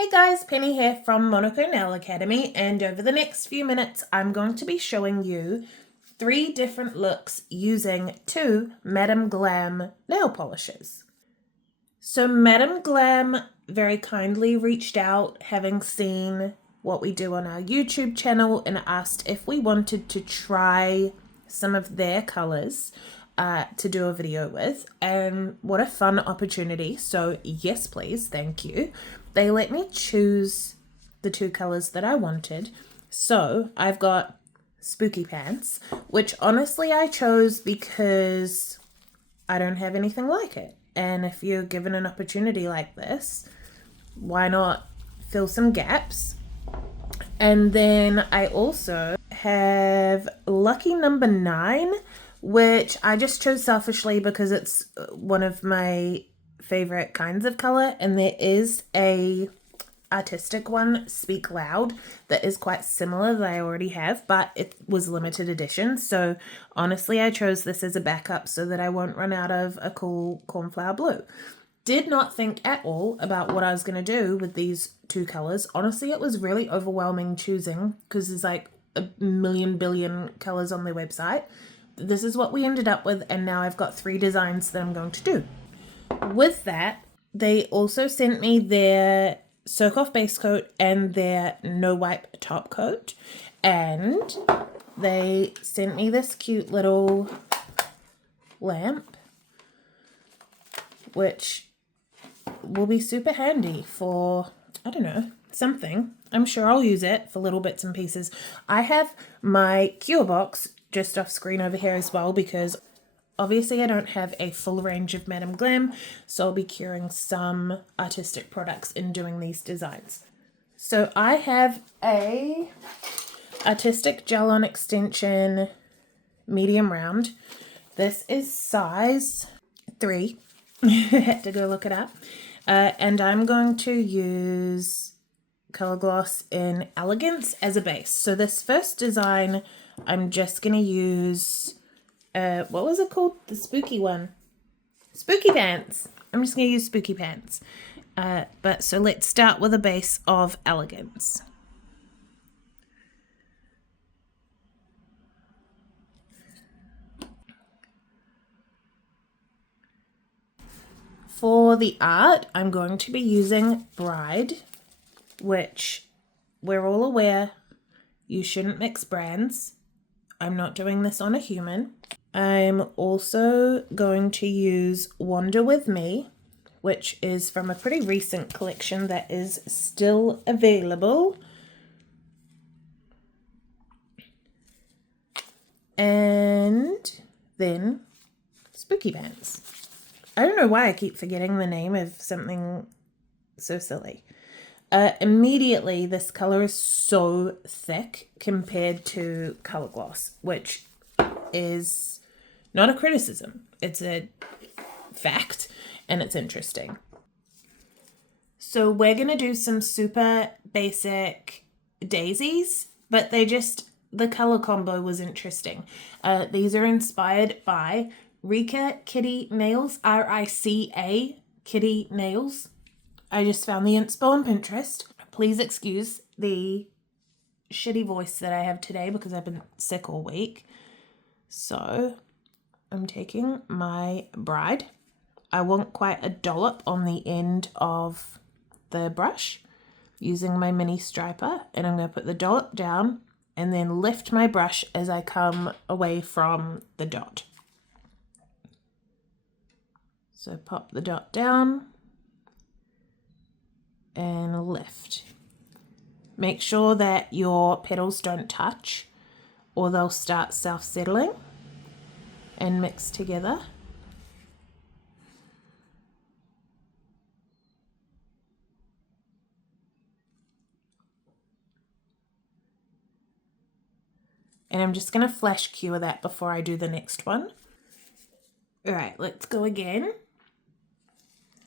Hey guys, Penny here from Monaco Nail Academy, and over the next few minutes I'm going to be showing you 3 different looks using 2 Madam Glam nail polishes. So Madam Glam very kindly reached out, having seen what we do on our YouTube channel, and asked if we wanted to try some of their colors to do a video with, and what a fun opportunity. So yes please, thank you. They let me choose the 2 colors that I wanted. So I've got Spooky Pants, which honestly I chose because I don't have anything like it, and if you're given an opportunity like this, why not fill some gaps? And then I also have Lucky Number 9, which I just chose selfishly because it's one of my favorite kinds of color, and there is a artistic one, Speak Loud, that is quite similar that I already have, but it was limited edition. So honestly, I chose this as a backup so that I won't run out of a cool cornflower blue. Did not think at all about what I was going to do with these 2 colors. Honestly, it was really overwhelming choosing because there's like a million billion colors on their website. This is what we ended up with, and now I've got 3 designs that I'm going to do. With that, they also sent me their Soak Off base coat and their No Wipe top coat, and they sent me this cute little lamp, which will be super handy for, I don't know, something. I'm sure I'll use it for little bits and pieces. I have my cure box just off screen over here as well, because obviously I don't have a full range of Madam Glam, so I'll be curing some artistic products in doing these designs. So I have a artistic gel on extension medium round. This is size 3. Had to go look it up. And I'm going to use Color Gloss in Elegance as a base. So this first design, I'm just going to use, what was it called? The spooky one. Spooky Pants. I'm just going to use Spooky Pants. But so let's start with a base of Elegance. For the art, I'm going to be using Bride, which we're all aware you shouldn't mix brands. I'm not doing this on a human. I'm also going to use Wander With Me, which is from a pretty recent collection that is still available. And then Spooky Pants. I don't know why I keep forgetting the name of something so silly. Immediately, this color is so thick compared to Color Gloss, which is not a criticism. It's a fact, and it's interesting. So we're going to do some super basic daisies, but the color combo was interesting. These are inspired by Rika Kitty Nails, R-I-C-A Kitty Nails. I just found the inspo on Pinterest. Please excuse the shitty voice that I have today because I've been sick all week. So I'm taking my Bride. I want quite a dollop on the end of the brush using my mini striper, and I'm going to put the dollop down and then lift my brush as I come away from the dot. So pop the dot down and lift. Make sure that your petals don't touch or they'll start self-settling and mix together. And I'm just going to flash cure that before I do the next one. All right, let's go again.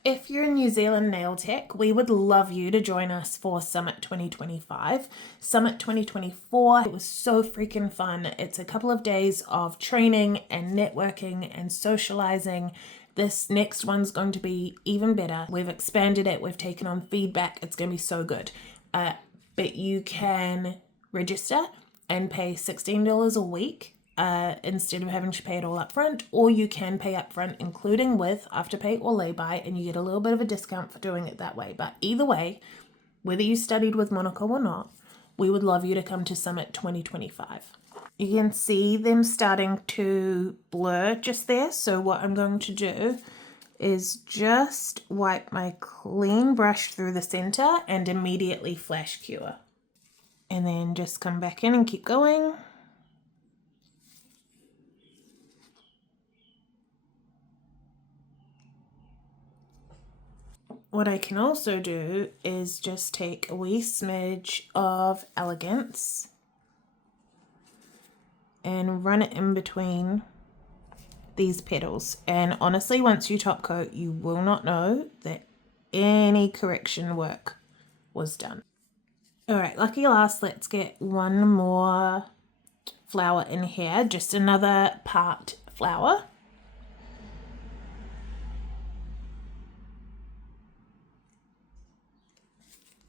If you're in New Zealand Nail Tech, we would love you to join us for Summit 2025. Summit 2024, it was so freaking fun. It's a couple of days of training and networking and socializing This next one's going to be even better. We've expanded it, we've taken on feedback, it's going to be so good. But you can register and pay $16 a week instead of having to pay it all up front, or you can pay up front including with Afterpay or lay-by, and you get a little bit of a discount for doing it that way. But either way, whether you studied with Monaco or not, we would love you to come to Summit 2025. You can see them starting to blur just there, so what I'm going to do is just wipe my clean brush through the center and immediately flash cure. And then just come back in and keep going. What I can also do is just take a wee smidge of Elegance and run it in between these petals. And honestly, once you top coat, you will not know that any correction work was done. All right, lucky last, let's get one more flower in here, just another part flower.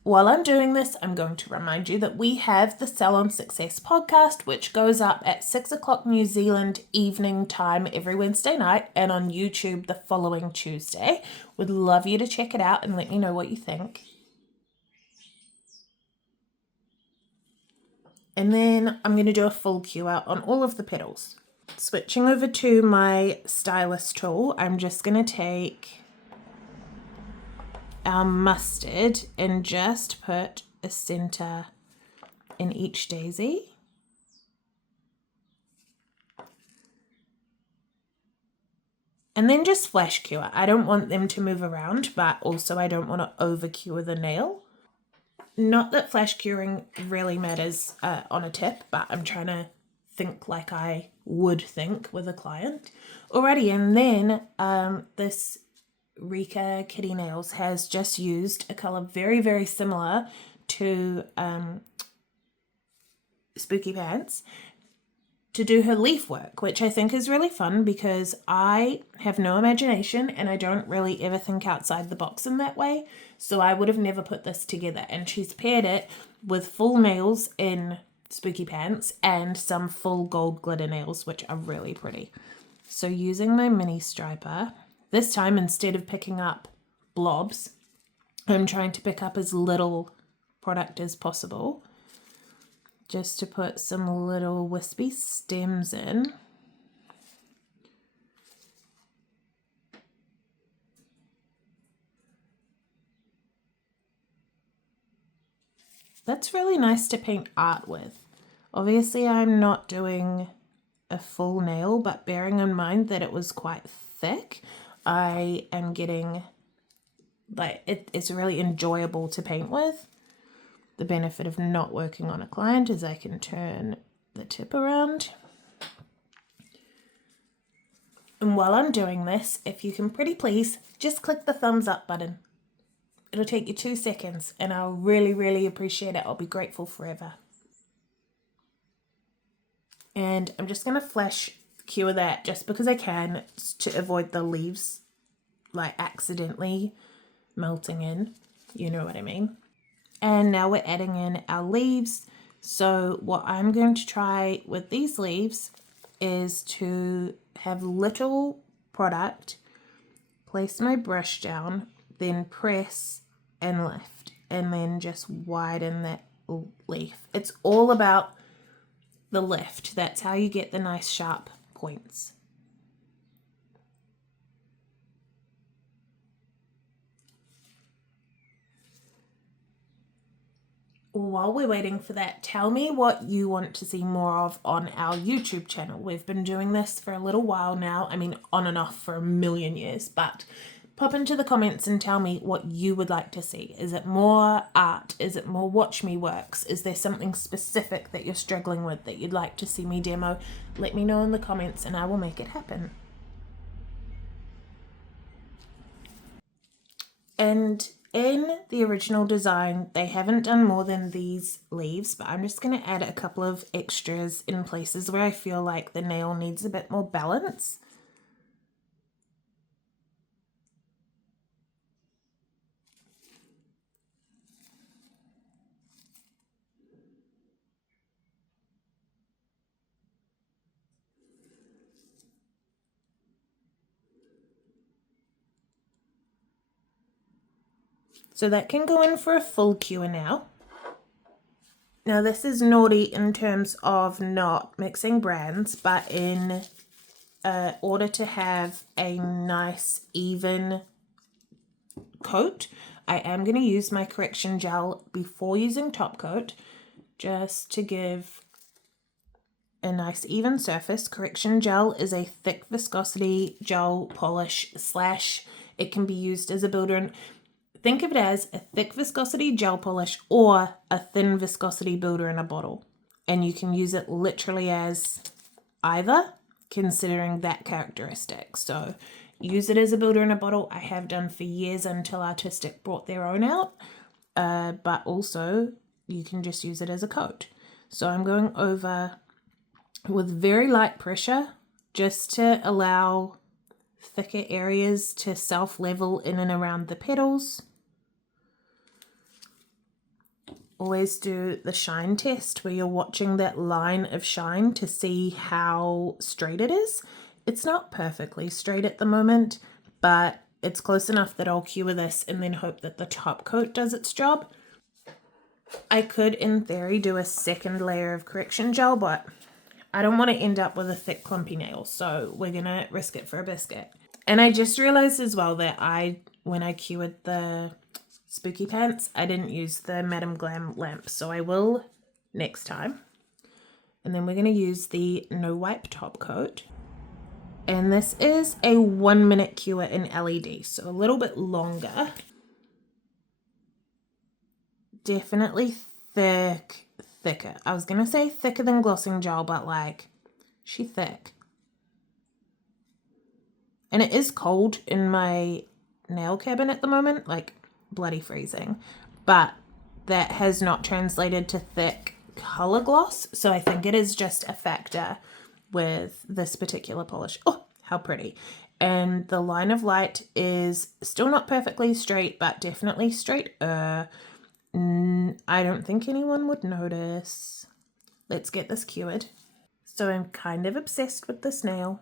While I'm doing this, I'm going to remind you that we have the Salon Success podcast, which goes up at 6 o'clock New Zealand evening time every Wednesday night and on YouTube the following Tuesday. Would love you to check it out and let me know what you think. And then I'm going to do a full cure on all of the petals. Switching over to my stylus tool, I'm just going to take our mustard and just put a center in each daisy. And then just flash cure. I don't want them to move around, but also I don't want to over cure the nail. Not that flash curing really matters on a tip, but I'm trying to think like I would think with a client. Alrighty, and then this Rika Kitty Nails has just used a color very, very similar to Spooky Pants to do her leaf work, which I think is really fun because I have no imagination and I don't really ever think outside the box in that way. So I would have never put this together. And she's paired it with full nails in Spooky Pants and some full gold glitter nails, which are really pretty. So using my mini striper, this time instead of picking up blobs, I'm trying to pick up as little product as possible, just to put some little wispy stems in. That's really nice to paint art with. Obviously I'm not doing a full nail, but bearing in mind that it was quite thick, I am getting, like, it's really enjoyable to paint with. The benefit of not working on a client is I can turn the tip around. And while I'm doing this, if you can pretty please, just click the thumbs up button. It'll take you 2 seconds and I'll really, really appreciate it. I'll be grateful forever. And I'm just going to flash cure that just because I can to avoid the leaves like accidentally melting in. You know what I mean? And now we're adding in our leaves. So what I'm going to try with these leaves is to have little product, place my brush down, then press and lift, and then just widen that leaf. It's all about the lift. That's how you get the nice sharp points. While we're waiting for that, tell me what you want to see more of on our YouTube channel. We've been doing this for a little while now. I mean, on and off for a million years, but pop into the comments and tell me what you would like to see. Is it more art? Is it more watch me works? Is there something specific that you're struggling with that you'd like to see me demo? Let me know in the comments and I will make it happen. And in the original design, they haven't done more than these leaves, but I'm just going to add a couple of extras in places where I feel like the nail needs a bit more balance. So that can go in for a full cure now. Now this is naughty in terms of not mixing brands, but in order to have a nice even coat, I am going to use my correction gel before using top coat, just to give a nice even surface. Correction gel is a thick viscosity gel polish slash it can be used as a builder. And think of it as a thick viscosity gel polish or a thin viscosity builder in a bottle. And you can use it literally as either, considering that characteristic. So use it as a builder in a bottle. I have done for years until Artistic brought their own out. But also you can just use it as a coat. So I'm going over with very light pressure just to allow thicker areas to self-level in and around the petals. Always do the shine test where you're watching that line of shine to see how straight it is. It's not perfectly straight at the moment, but it's close enough that I'll cure this and then hope that the top coat does its job. I could, in theory, do a second layer of correction gel, but I don't want to end up with a thick clumpy nail, so we're going to risk it for a biscuit. And I just realized as well that when I cured the spooky pants, I didn't use the Madam Glam lamp, so I will next time. And then we're going to use the no wipe top coat. And this is a 1 minute cure in LED, so a little bit longer. Definitely thicker. I was going to say thicker than glossing gel, but like, she thick. And it is cold in my nail cabin at the moment, like bloody freezing. But that has not translated to thick color gloss. So I think it is just a factor with this particular polish. Oh, how pretty. And the line of light is still not perfectly straight, but definitely straighter. I don't think anyone would notice. Let's get this cured. So I'm kind of obsessed with this nail.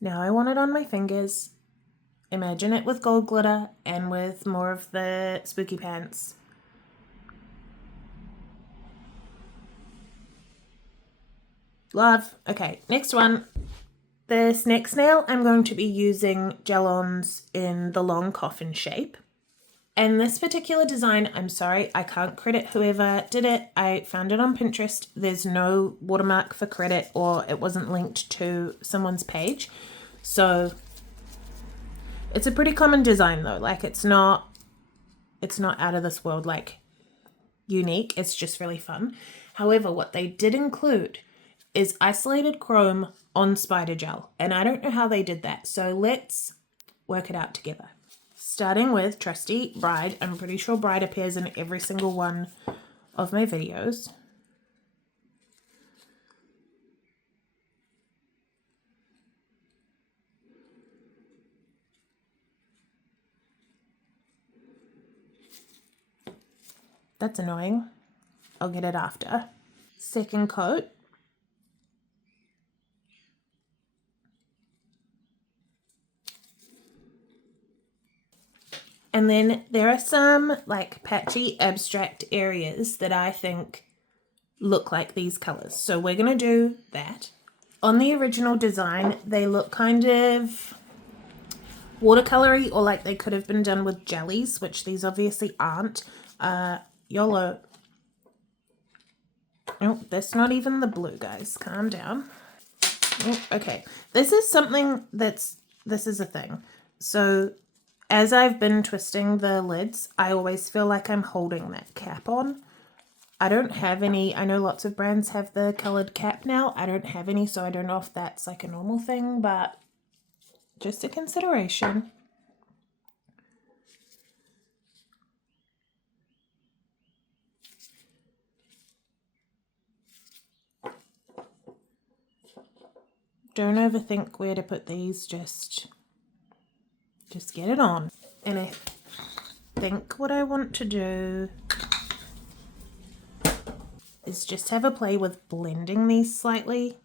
Now I want it on my fingers. Imagine it with gold glitter and with more of the spooky pants. Love. Okay, next one. This next nail I'm going to be using gel-ons in the long coffin shape. And this particular design, I'm sorry, I can't credit whoever did it. I found it on Pinterest. There's no watermark for credit, or it wasn't linked to someone's page. So it's a pretty common design though. Like it's not out of this world, like unique. It's just really fun. However, what they did include is isolated chrome on spider gel. And I don't know how they did that. So let's work it out together. Starting with trusty Bride. I'm pretty sure Bride appears in every single one of my videos. That's annoying. I'll get it after. Second coat. And then there are some like patchy abstract areas that I think look like these colors. So we're going to do that. On the original design, they look kind of watercolory, or like they could have been done with jellies, which these obviously aren't. YOLO. Oh, that's not even the blue, guys. Calm down. Oh, okay. This is something this is a thing. So as I've been twisting the lids, I always feel like I'm holding that cap on. I don't have any. I know lots of brands have the colored cap now. I don't have any, so I don't know if that's like a normal thing, but just a consideration. Don't overthink where to put these, just get it on. And I think what I want to do is just have a play with blending these slightly.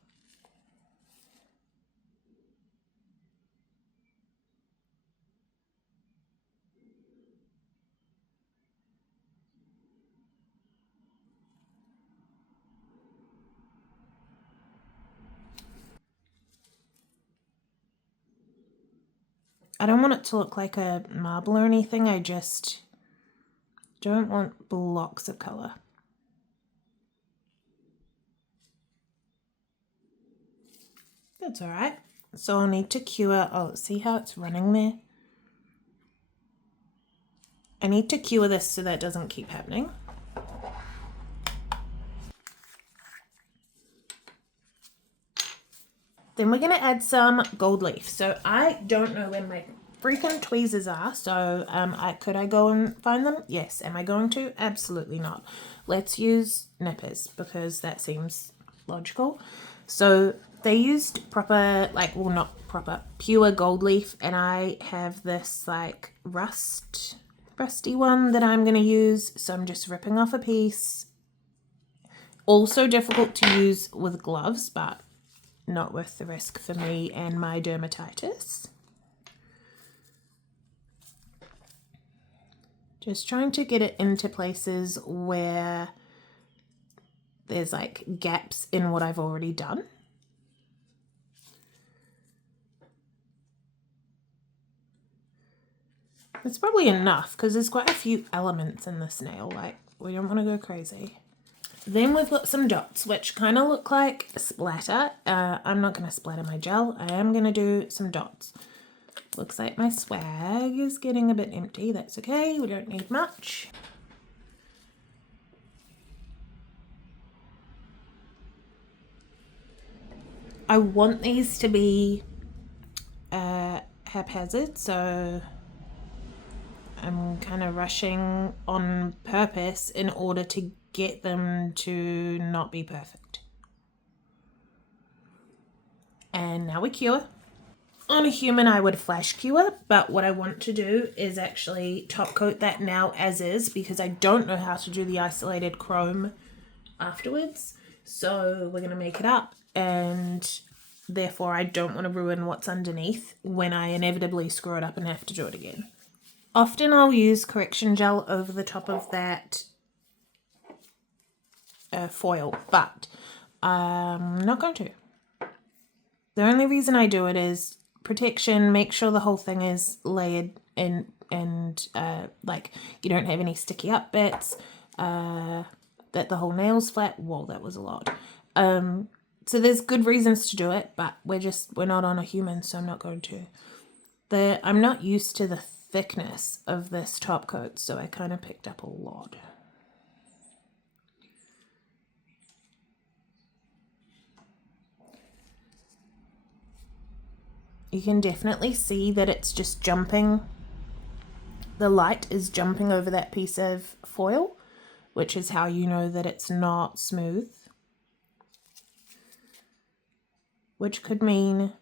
I don't want it to look like a marble or anything. I just don't want blocks of colour. That's all right. So I'll need to cure, oh, see how it's running there? I need to cure this so that doesn't keep happening. Then we're going to add some gold leaf. So I don't know where my freaking tweezers are. So could I go and find them? Yes. Am I going to? Absolutely not. Let's use nippers because that seems logical. So they used proper, like, well, not proper, pure gold leaf. And I have this like rusty one that I'm going to use. So I'm just ripping off a piece. Also difficult to use with gloves, but not worth the risk for me and my dermatitis. Just trying to get it into places where there's like gaps in what I've already done. It's probably enough because there's quite a few elements in this nail. Like, we don't want to go crazy. Then we've got some dots, which kind of look like splatter. I'm not going to splatter my gel. I am going to do some dots. Looks like my swag is getting a bit empty. That's okay. We don't need much. I want these to be haphazard, so I'm kind of rushing on purpose in order to get them to not be perfect. And now we cure. On a human, I would flash cure, but what I want to do is actually top coat that now as is because I don't know how to do the isolated chrome afterwards. So we're going to make it up, and therefore I don't want to ruin what's underneath when I inevitably screw it up and have to do it again. Often I'll use correction gel over the top of that foil, but I'm not going to. The only reason I do it is protection, make sure the whole thing is layered and like you don't have any sticky up bits, that the whole nail's flat. Whoa, that was a lot. So there's good reasons to do it, but we're not on a human, so I'm not going to. I'm not used to the thickness of this top coat, so I kind of picked up a lot. You can definitely see that it's just jumping. The light is jumping over that piece of foil, which is how you know that it's not smooth. Which could mean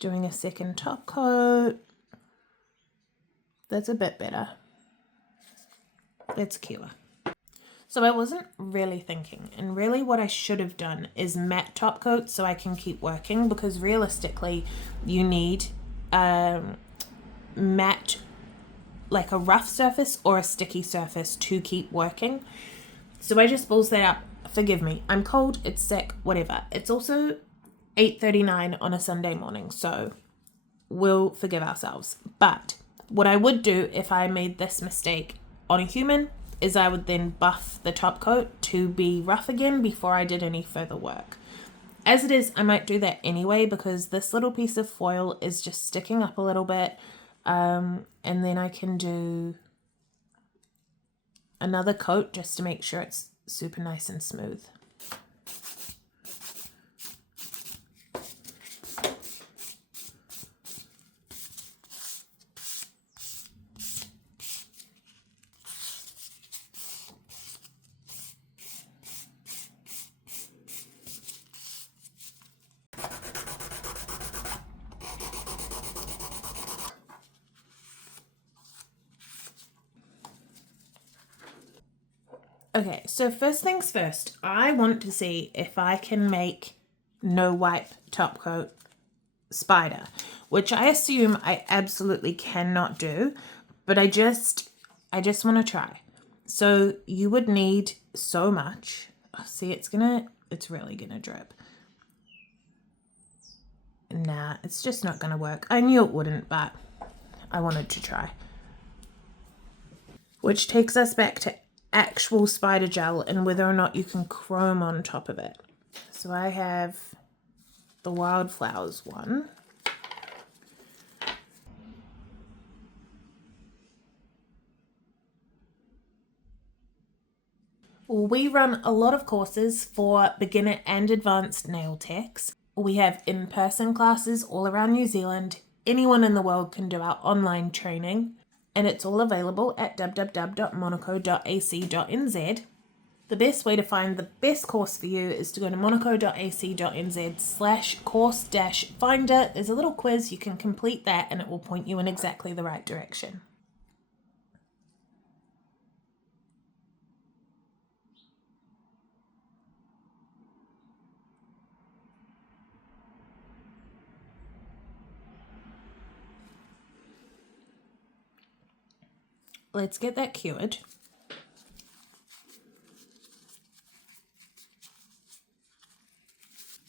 doing a second top coat. That's a bit better. Let's cure. So I wasn't really thinking, and really what I should have done is matte top coat so I can keep working, because realistically you need matte, like a rough surface or a sticky surface to keep working. So I just balls that up. Forgive me, I'm cold, it's sick, whatever. It's also 8:39 on a Sunday morning, so we'll forgive ourselves. But what I would do if I made this mistake on a human is I would then buff the top coat to be rough again before I did any further work. As it is, I might do that anyway because this little piece of foil is just sticking up a little bit, and then I can do another coat just to make sure it's super nice and smooth. Okay, so first things first, I want to see if I can make no wipe top coat spider, which I assume I absolutely cannot do, but I just want to try. So you would need so much. Oh, see, it's really gonna drip. Nah, it's just not gonna work. I knew it wouldn't, but I wanted to try. Which takes us back to actual spider gel and whether or not you can chrome on top of it. So I have the Wildflowers one. We run a lot of courses for beginner and advanced nail techs. We have in-person classes all around New Zealand. Anyone in the world can do our online training, and it's all available at www.monaco.ac.nz. The best way to find the best course for you is to go to monaco.ac.nz/course-finder. There's a little quiz, you can complete that and it will point you in exactly the right direction. Let's get that cured.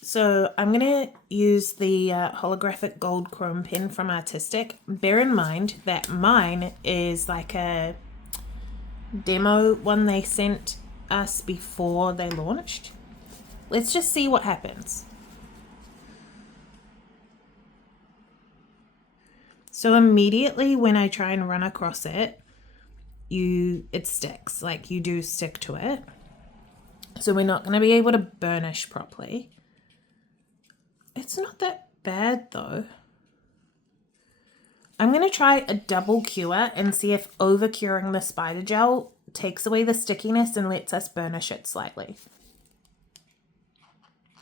So I'm going to use the holographic gold chrome pen from Artistic. Bear in mind that mine is like a demo one they sent us before they launched. Let's just see what happens. So immediately when I try and run across it, it sticks, like you do stick to it. So we're not going to be able to burnish properly. It's not that bad though. I'm going to try a double cure and see if over curing the spider gel takes away the stickiness and lets us burnish it slightly.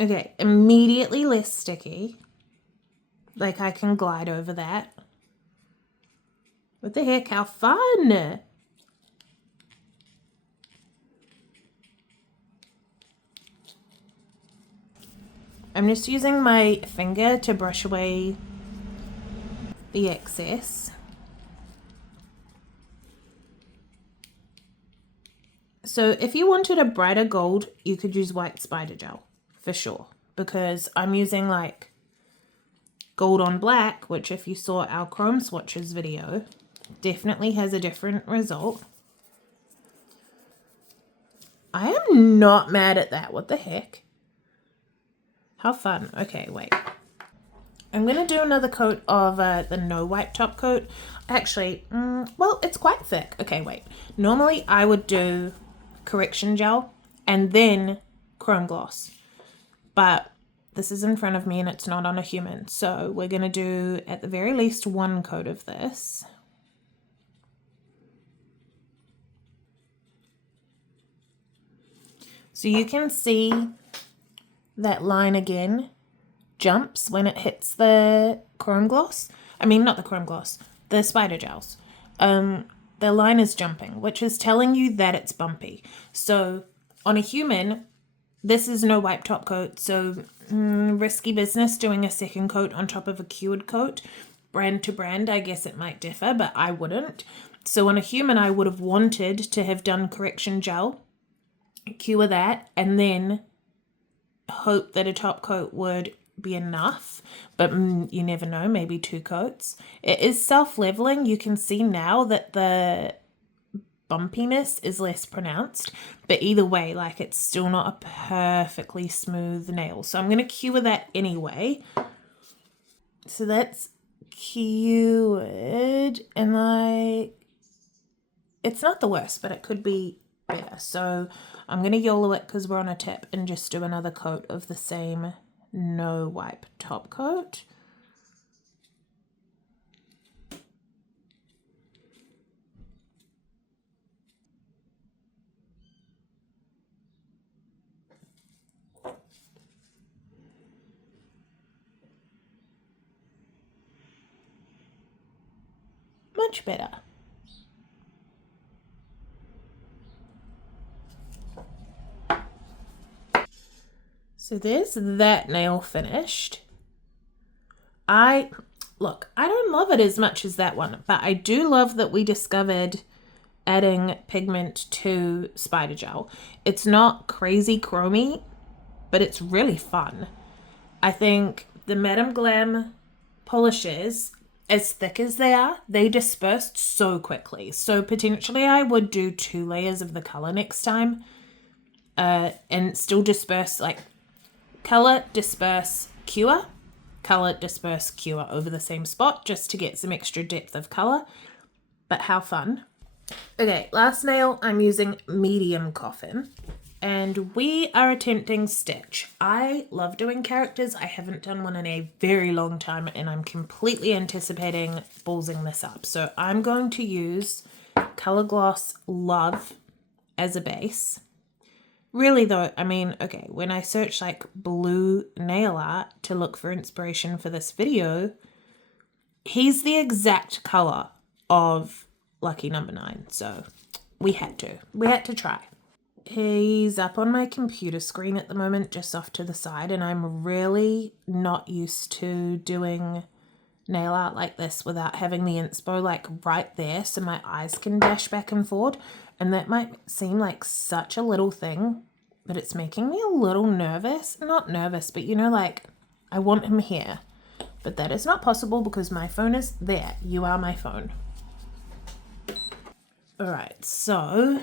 Okay, immediately less sticky. Like I can glide over that. What the heck, how fun! I'm just using my finger to brush away the excess. So if you wanted a brighter gold, you could use white spider gel for sure, because I'm using like gold on black, which if you saw our chrome swatches video, definitely has a different result. I am not mad at that. What the heck? How fun. Okay, wait. I'm going to do another coat of the no wipe top coat. Actually, well, it's quite thick. Okay, wait. Normally I would do correction gel and then chrome gloss. But this is in front of me and it's not on a human. So we're going to do at the very least one coat of this. So you can see that line again jumps when it hits the chrome gloss. I mean, not the chrome gloss, the spider gels. The line is jumping, which is telling you that it's bumpy. So on a human, this is no wipe top coat. So risky business doing a second coat on top of a cured coat. Brand to brand, I guess it might differ, but I wouldn't. So on a human, I would have wanted to have done correction gel, cure that, and then hope that a top coat would be enough, but you never know, maybe 2 coats. It is self-leveling. You can see now that the bumpiness is less pronounced, but either way, like it's still not a perfectly smooth nail. So I'm going to cure that anyway. So that's cured, and like it's not the worst, but it could be better. So I'm going to YOLO it because we're on a tip and just do another coat of the same no wipe top coat. Much better. So there's that nail finished. I don't love it as much as that one, but I do love that we discovered adding pigment to spider gel. It's not crazy chromy, but it's really fun. I think the Madam Glam polishes as thick as they dispersed so quickly. So potentially I would do 2 layers of the color next time, and still disperse, like color, disperse, cure, color, disperse, cure over the same spot just to get some extra depth of color. But how fun. Okay, last nail, I'm using medium coffin. And we are attempting Stitch. I love doing characters. I haven't done one in a very long time, and I'm completely anticipating ballsing this up. So I'm going to use Color Gloss Love as a base. Really though, I mean, okay, when I search like blue nail art to look for inspiration for this video, he's the exact color of Lucky Number 9. So we had to try. He's up on my computer screen at the moment, just off to the side, and I'm really not used to doing nail art like this without having the inspo like right there so my eyes can dash back and forward. And that might seem like such a little thing, but it's making me a little nervous. Not nervous, but you know, like I want him here. But that is not possible because my phone is there. You are my phone. Alright, so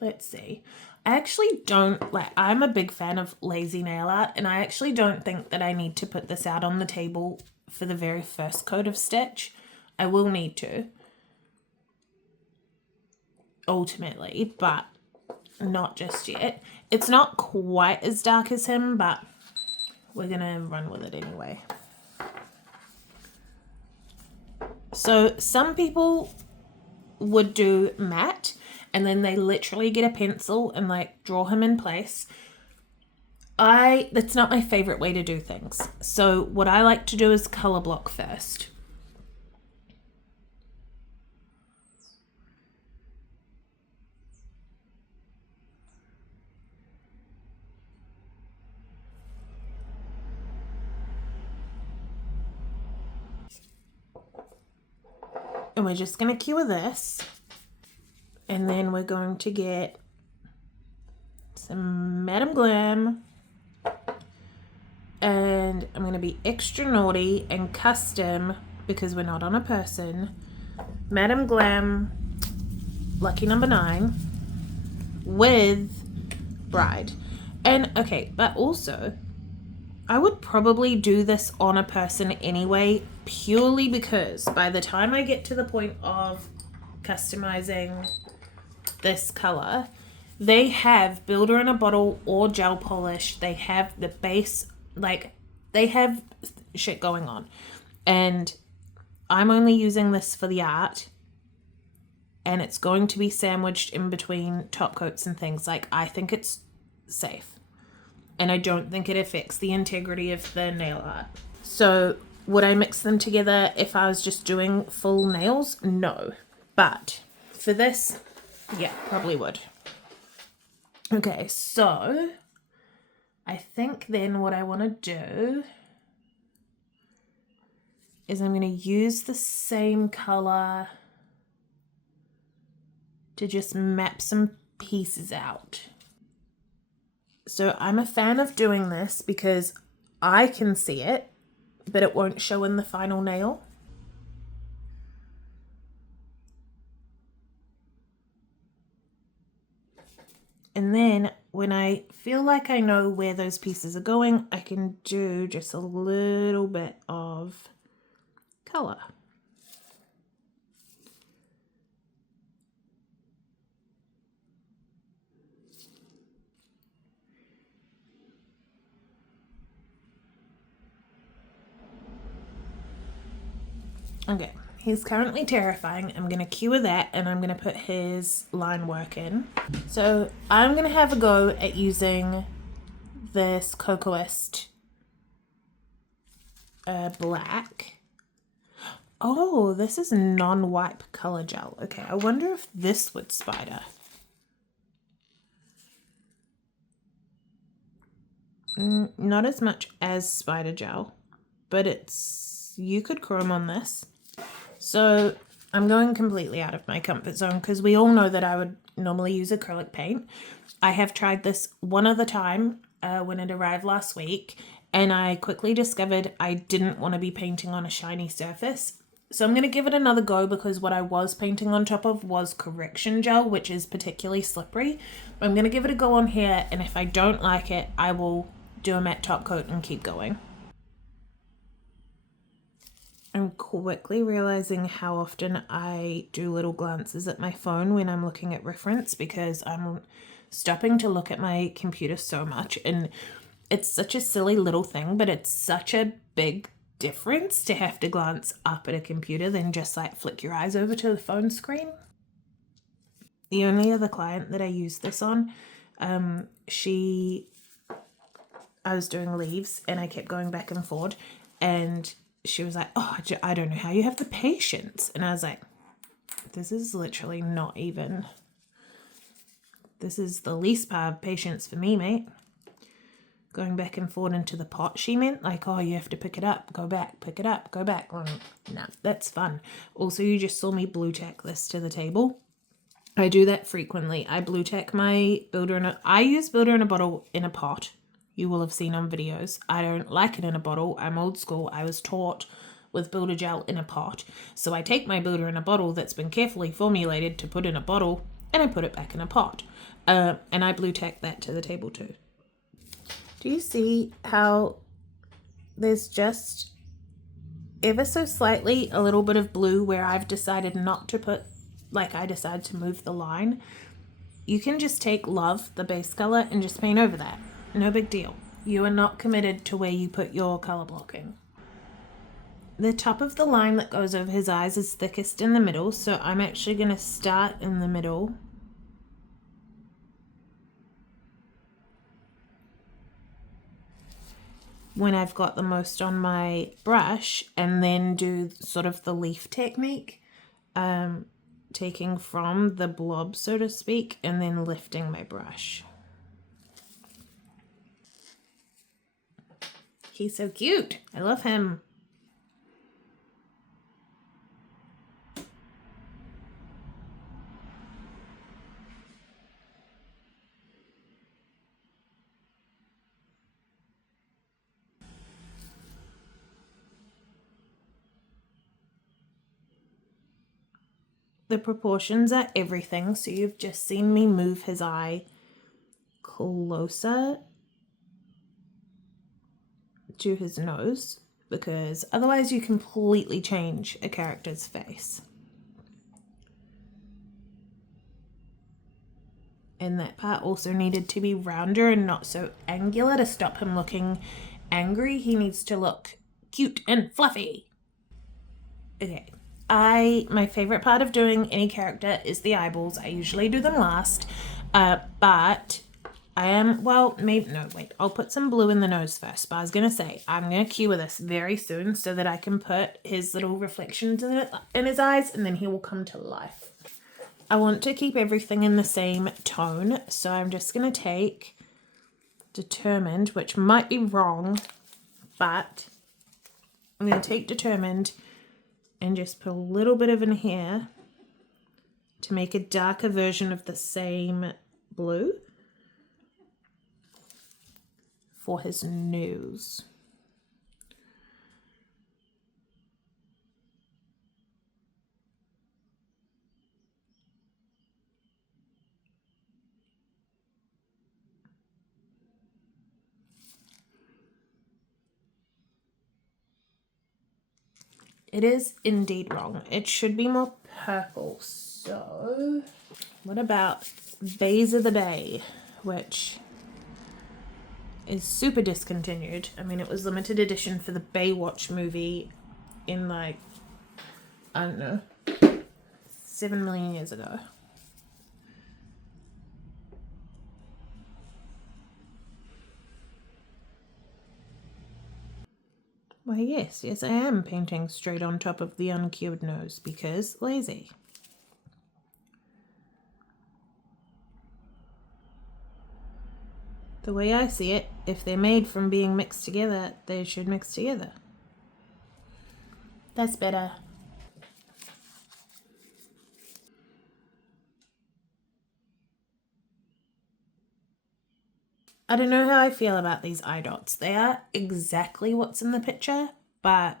let's see. I actually don't like, I'm a big fan of lazy nail art, and I actually don't think that I need to put this out on the table for the very first coat of Stitch. I will need to, ultimately, but not just yet. It's not quite as dark as him, but we're gonna run with it anyway. So some people would do matte, and then they literally get a pencil and like draw him in place. That's not my favorite way to do things. So what I like to do is color block first. And we're just going to cure this. And then we're going to get some Madam Glam. And I'm going to be extra naughty and custom, because we're not on a person, Madam Glam Lucky Number 9 with Bride. And okay, but also I would probably do this on a person anyway, purely because by the time I get to the point of customizing this color, they have Builder in a Bottle or gel polish. They have the base, like they have shit going on. And I'm only using this for the art, and it's going to be sandwiched in between top coats and things. Like, I think it's safe. And I don't think it affects the integrity of the nail art. So would I mix them together if I was just doing full nails? No. But for this, yeah, probably would. Okay, so I think then what I want to do is I'm going to use the same color to just map some pieces out. So I'm a fan of doing this because I can see it, but it won't show in the final nail. And then when I feel like I know where those pieces are going, I can do just a little bit of color. Okay, he's currently terrifying. I'm going to cure that, and I'm going to put his line work in. So I'm going to have a go at using this Kokoist black. Oh, this is non-wipe color gel. Okay, I wonder if this would spider. Not as much as spider gel, but you could chrome on this. So I'm going completely out of my comfort zone because we all know that I would normally use acrylic paint. I have tried this one other time when it arrived last week, and I quickly discovered I didn't want to be painting on a shiny surface. So I'm going to give it another go, because what I was painting on top of was correction gel, which is particularly slippery. I'm going to give it a go on here, and if I don't like it, I will do a matte top coat and keep going. I'm quickly realizing how often I do little glances at my phone when I'm looking at reference, because I'm stopping to look at my computer so much, and it's such a silly little thing, but it's such a big difference to have to glance up at a computer than just like flick your eyes over to the phone screen. The only other client that I used this on, I was doing leaves and I kept going back and forth, and she was like, oh, I don't know how you have the patience. And I was like, this is literally not even, this is the least part of patience for me, mate. Going back and forth into the pot, she meant, like, oh, you have to pick it up, go back, pick it up, go back. Well, no, that's fun. Also, you just saw me blue tack this to the table. I do that frequently. I blue tack my I use builder in a bottle in a pot. You will have seen on videos. I don't like it in a bottle. I'm old school. I was taught with builder gel in a pot. So I take my builder in a bottle that's been carefully formulated to put in a bottle, and I put it back in a pot. And I blue tack that to the table too. Do you see how there's just ever so slightly a little bit of blue where I've decided not to put, like I decided to move the line? You can just take Love, the base color, and just paint over that. No big deal. You are not committed to where you put your color blocking. The top of the line that goes over his eyes is thickest in the middle, so I'm actually going to start in the middle. When I've got the most on my brush, and then do sort of the leaf technique, taking from the blob, so to speak, and then lifting my brush. He's so cute. I love him. The proportions are everything, so you've just seen me move his eye closer to his nose, because otherwise you completely change a character's face. And that part also needed to be rounder and not so angular to stop him looking angry. He needs to look cute and fluffy. Okay. My favorite part of doing any character is the eyeballs. I usually do them last, but I am, well, maybe, no, wait, I'll put some blue in the nose first, but I was going to say, I'm going to cue this very soon so that I can put his little reflections in his eyes, and then he will come to life. I want to keep everything in the same tone, so I'm just going to take Determined, which might be wrong, but I'm going to take Determined and just put a little bit of in here to make a darker version of the same blue for his nose. It is indeed wrong. It should be more purple. So what about Bays of the Bay, which is super discontinued. I mean, it was limited edition for the Baywatch movie in, like, I don't know, 7 million years ago. Why, yes, I am painting straight on top of the uncured nose because lazy. The way I see it, if they're made from being mixed together, they should mix together. That's better. I don't know how I feel about these eye dots. They are exactly what's in the picture, but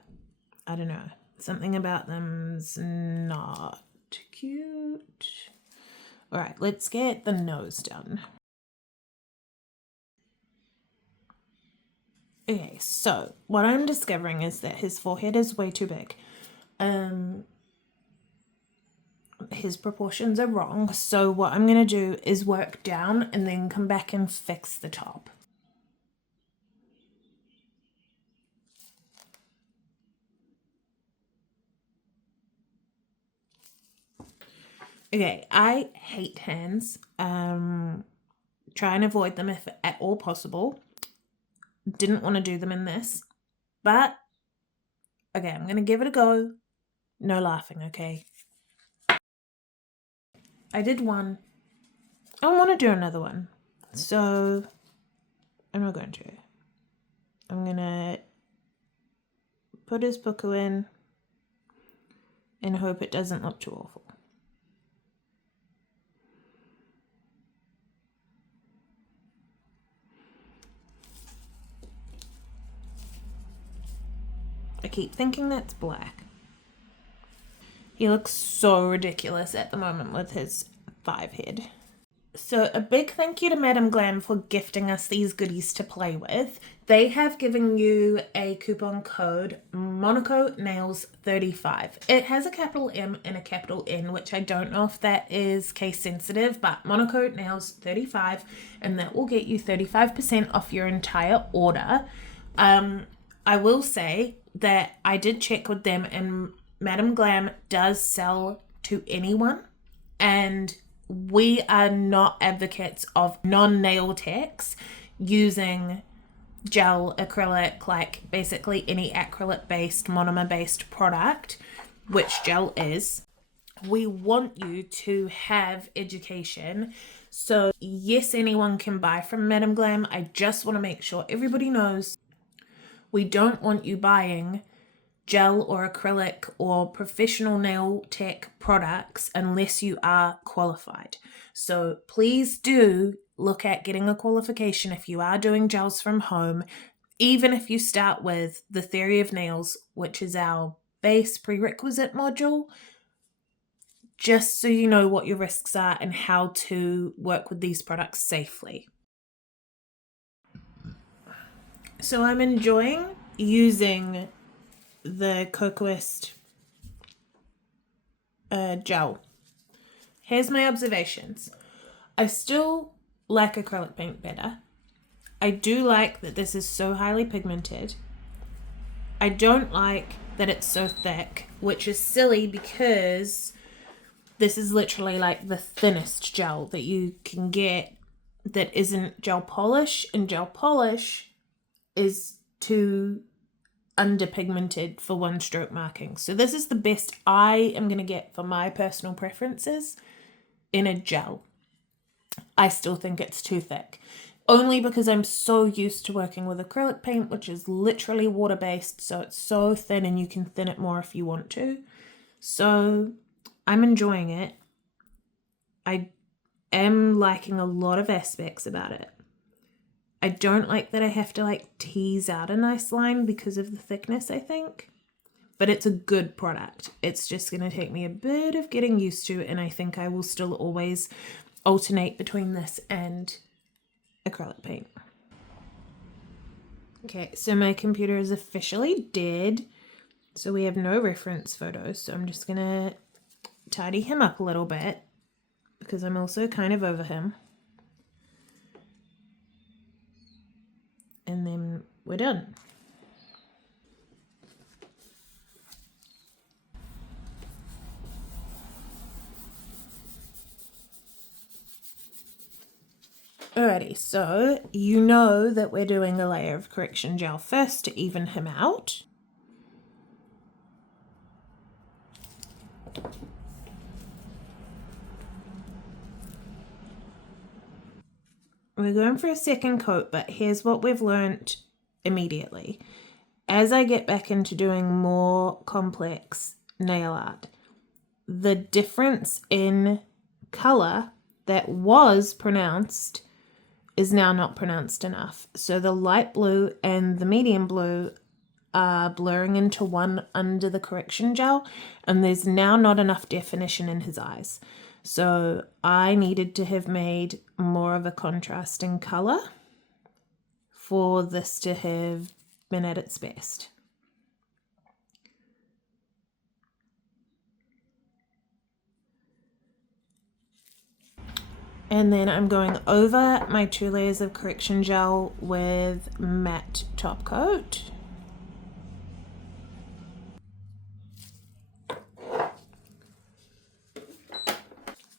I don't know. Something about them's not cute. All right, let's get the nose done. Okay, so what I'm discovering is that his forehead is way too big. His proportions are wrong. So what I'm going to do is work down and then come back and fix the top. Okay, I hate hands. Try and avoid them if at all possible. Didn't want to do them in this, but okay, I'm going to give it a go. No laughing, okay? I did one. I want to do another one. So I'm not going to. I'm going to put his puku in and hope it doesn't look too awful. I keep thinking that's black. He looks so ridiculous at the moment with his 5 head. So a big thank you to Madam Glam for gifting us these goodies to play with. They have given you a coupon code Monaco Nails 35. It has a capital M and a capital N, which I don't know if that is case sensitive, but Monaco Nails 35, and that will get you 35% off your entire order. I will say that I did check with them, and Madam Glam does sell to anyone, and we are not advocates of non-nail techs using gel, acrylic, like basically any acrylic-based, monomer-based product, which gel is. We want you to have education. So yes, anyone can buy from Madam Glam. I just want to make sure everybody knows we don't want you buying gel or acrylic or professional nail tech products unless you are qualified. So please do look at getting a qualification if you are doing gels from home, even if you start with the Theory of Nails, which is our base prerequisite module, just so you know what your risks are and how to work with these products safely. So I'm enjoying using the Kokoist gel. Here's my observations. I still like acrylic paint better. I do like that this is so highly pigmented. I don't like that it's so thick, which is silly because this is literally like the thinnest gel that you can get that isn't gel polish, and gel polish is too underpigmented for one stroke marking. So this is the best I am going to get for my personal preferences in a gel. I still think it's too thick, only because I'm so used to working with acrylic paint, which is literally water-based, so it's so thin and you can thin it more if you want to. So I'm enjoying it. I am liking a lot of aspects about it. I don't like that I have to like tease out a nice line because of the thickness, I think. But it's a good product. It's just going to take me a bit of getting used to, and I think I will still always alternate between this and acrylic paint. Okay, so my computer is officially dead. So we have no reference photos. So I'm just going to tidy him up a little bit because I'm also kind of over him. And then we're done. Alrighty, so you know that we're doing a layer of correction gel first to even him out. We're going for a second coat, but here's what we've learnt immediately. As I get back into doing more complex nail art, the difference in color that was pronounced is now not pronounced enough. So the light blue and the medium blue are blurring into one under the correction gel, and there's now not enough definition in his eyes. So I needed to have made more of a contrasting color for this to have been at its best. And then I'm going over my 2 layers of correction gel with matte top coat.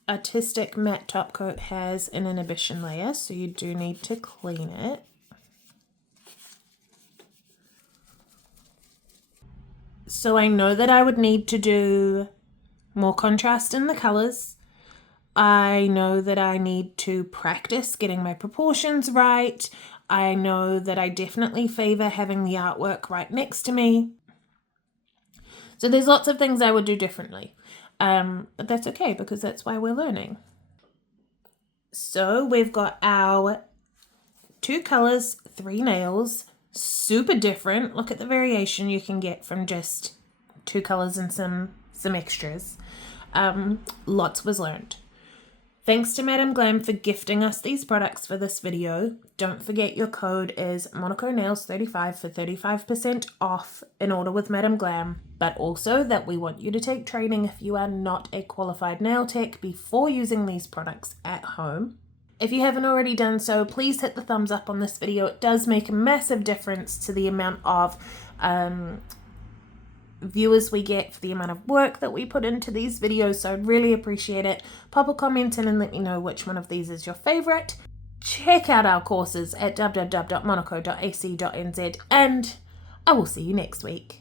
Artistic matte top coat has an inhibition layer, so you do need to clean it. So I know that I would need to do more contrast in the colors. I know that I need to practice getting my proportions right. I know that I definitely favor having the artwork right next to me. So there's lots of things I would do differently. But that's okay, because that's why we're learning. So we've got our 2 colors, 3 nails, super different. Look at the variation you can get from just 2 colors and some extras. Lots was learned. Thanks to Madam Glam for gifting us these products for this video. Don't forget your code is Monaco Nails 35 for 35% off in order with Madam Glam, but also that we want you to take training if you are not a qualified nail tech before using these products at home. If you haven't already done so, please hit the thumbs up on this video. It does make a massive difference to the amount of viewers we get, for the amount of work that we put into these videos, so I'd really appreciate it. Pop a comment in and let me know which one of these is your favorite. Check out our courses at www.monaco.ac.nz, and I will see you next week.